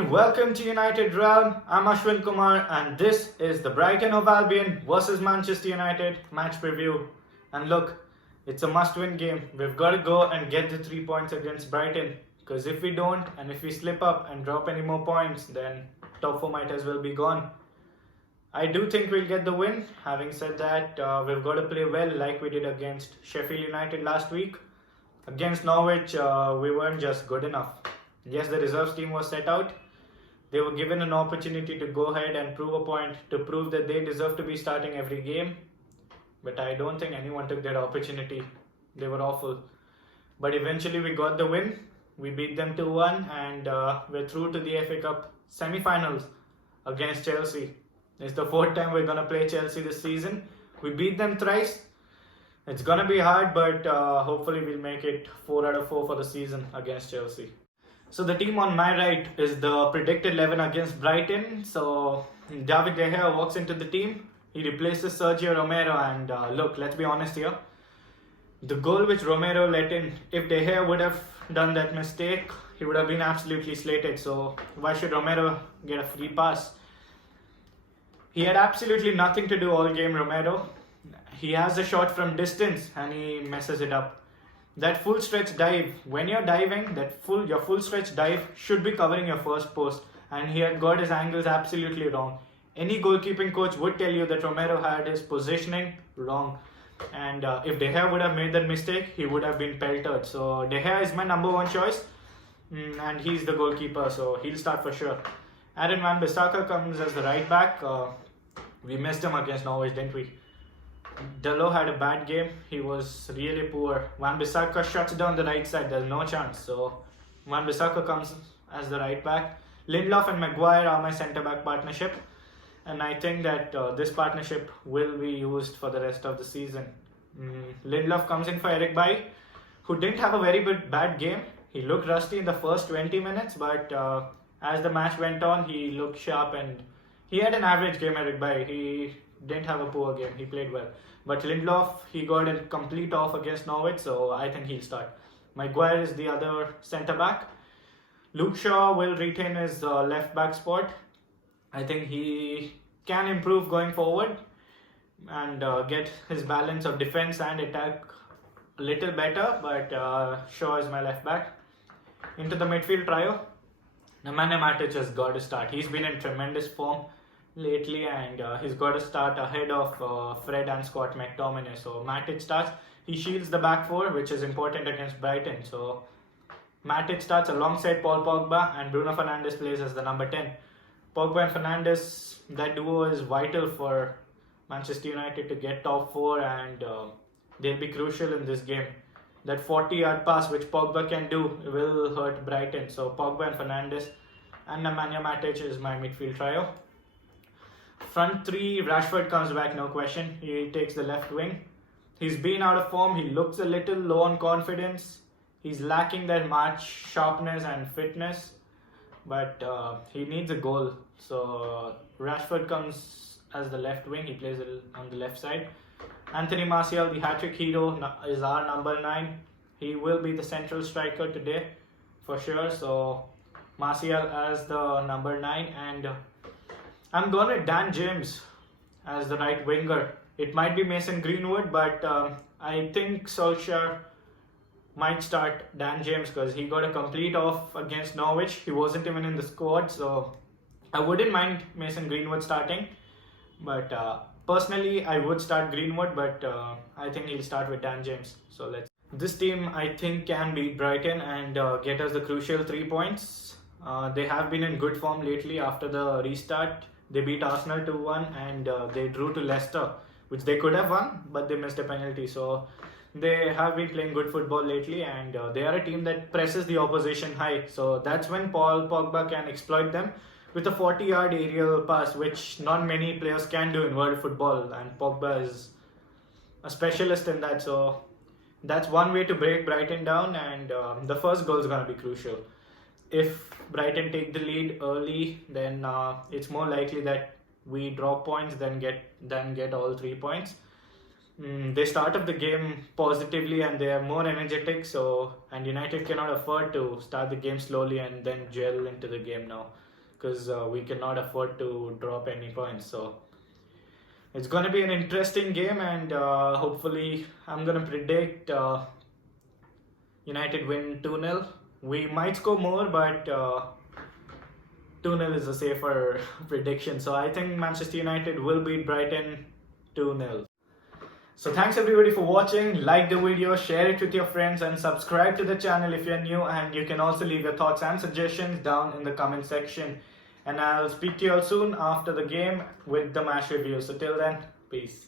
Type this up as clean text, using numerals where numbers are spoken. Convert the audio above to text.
and welcome to United Realm. I'm Ashwin Kumar and this is the Brighton of Albion versus Manchester United match preview. And look, it's a must-win game. We've got to go and get the 3 points against Brighton, because if we don't and if we slip up and drop any more points, then top 4 might as well be gone. I do think we'll get the win. Having said that, we've got to play well like we did against Sheffield United last week. Against Norwich, we weren't just good enough. Yes, the reserves team was set out. They were given an opportunity to go ahead and prove a point, to prove that they deserve to be starting every game. But I don't think anyone took that opportunity. They were awful. But eventually we got the win. We beat them 2-1 and we're through to the FA Cup semi-finals against Chelsea. It's the 4th time we're going to play Chelsea this season. We beat them thrice. It's going to be hard, but hopefully we'll make it 4 out of 4 for the season against Chelsea. So the team on my right is the predicted 11 against Brighton. So David De Gea walks into the team. He replaces Sergio Romero and look, let's be honest here. The goal which Romero let in, if De Gea would have done that mistake, he would have been absolutely slated. So why should Romero get a free pass? He had absolutely nothing to do all game, Romero. He has a shot from distance and he messes it up. That full stretch dive, when you're diving, your full stretch dive should be covering your first post, and he had got his angles absolutely wrong. Any goalkeeping coach would tell you that Romero had his positioning wrong, and if De Gea would have made that mistake, he would have been pelted. So De Gea is my number one choice, and he's the goalkeeper, so he'll start for sure. Aaron Wan-Bissaka comes as the right back. We missed him against Norwich, didn't we? Dalot had a bad game. He was really poor. Wan-Bissaka shuts down the right side. There's no chance. So Wan-Bissaka comes as the right back. Lindelof and Maguire are my centre-back partnership. And I think that this partnership will be used for the rest of the season. Lindelof comes in for Eric Bailly, who didn't have a very bad game. He looked rusty in the first 20 minutes, but as the match went on, he looked sharp and he had an average game, Eric Bailly. He didn't have a poor game. He played well. But Lindelof, he got a complete off against Norwich, so I think he'll start. Maguire is the other centre-back. Luke Shaw will retain his left-back spot. I think he can improve going forward and get his balance of defence and attack a little better, but Shaw is my left-back. Into the midfield trio, Nemanja Matic has got to start. He's been in tremendous form lately and he's got to start ahead of Fred and Scott McTominay. So Matic starts. He shields the back four, which is important against Brighton. So Matic starts alongside Paul Pogba and Bruno Fernandes plays as the number 10. Pogba and Fernandes, that duo is vital for Manchester United to get top 4 and they'll be crucial in this game. That 40-yard pass which Pogba can do will hurt Brighton. So Pogba and Fernandes and Nemanja Matic is my midfield trio. Front 3, Rashford comes back, no question. He takes the left wing. He's been out of form. He looks a little low on confidence. He's lacking that match sharpness and fitness. But he needs a goal. So Rashford comes as the left wing. He plays on the left side. Anthony Martial, the hat-trick hero, is our number 9. He will be the central striker today for sure. So Martial as the number 9 and I'm going to Dan James as the right winger. It might be Mason Greenwood, but I think Solskjaer might start Dan James because he got a complete off against Norwich. He wasn't even in the squad, so I wouldn't mind Mason Greenwood starting. But personally, I would start Greenwood, but I think he'll start with Dan James. So This team, I think, can beat Brighton and get us the crucial 3 points. They have been in good form lately after the restart. They beat Arsenal 2-1 and they drew to Leicester, which they could have won, but they missed a penalty. So they have been playing good football lately and they are a team that presses the opposition high. So that's when Paul Pogba can exploit them with a 40-yard aerial pass, which not many players can do in world football. And Pogba is a specialist in that. So that's one way to break Brighton down and the first goal is going to be crucial. If Brighton take the lead early, then it's more likely that we drop points than get all 3 points. They start up the game positively and they are more energetic. And United cannot afford to start the game slowly and then gel into the game now. because we cannot afford to drop any points. So it's going to be an interesting game, and hopefully I'm going to predict United win 2-0. We might score more, but 2-0 is a safer prediction. So I think Manchester United will beat Brighton 2-0. So thanks everybody for watching. Like the video, share it with your friends, and subscribe to the channel if you're new. And you can also leave your thoughts and suggestions down in the comment section. And I'll speak to you all soon after the game with the match review. So till then, peace.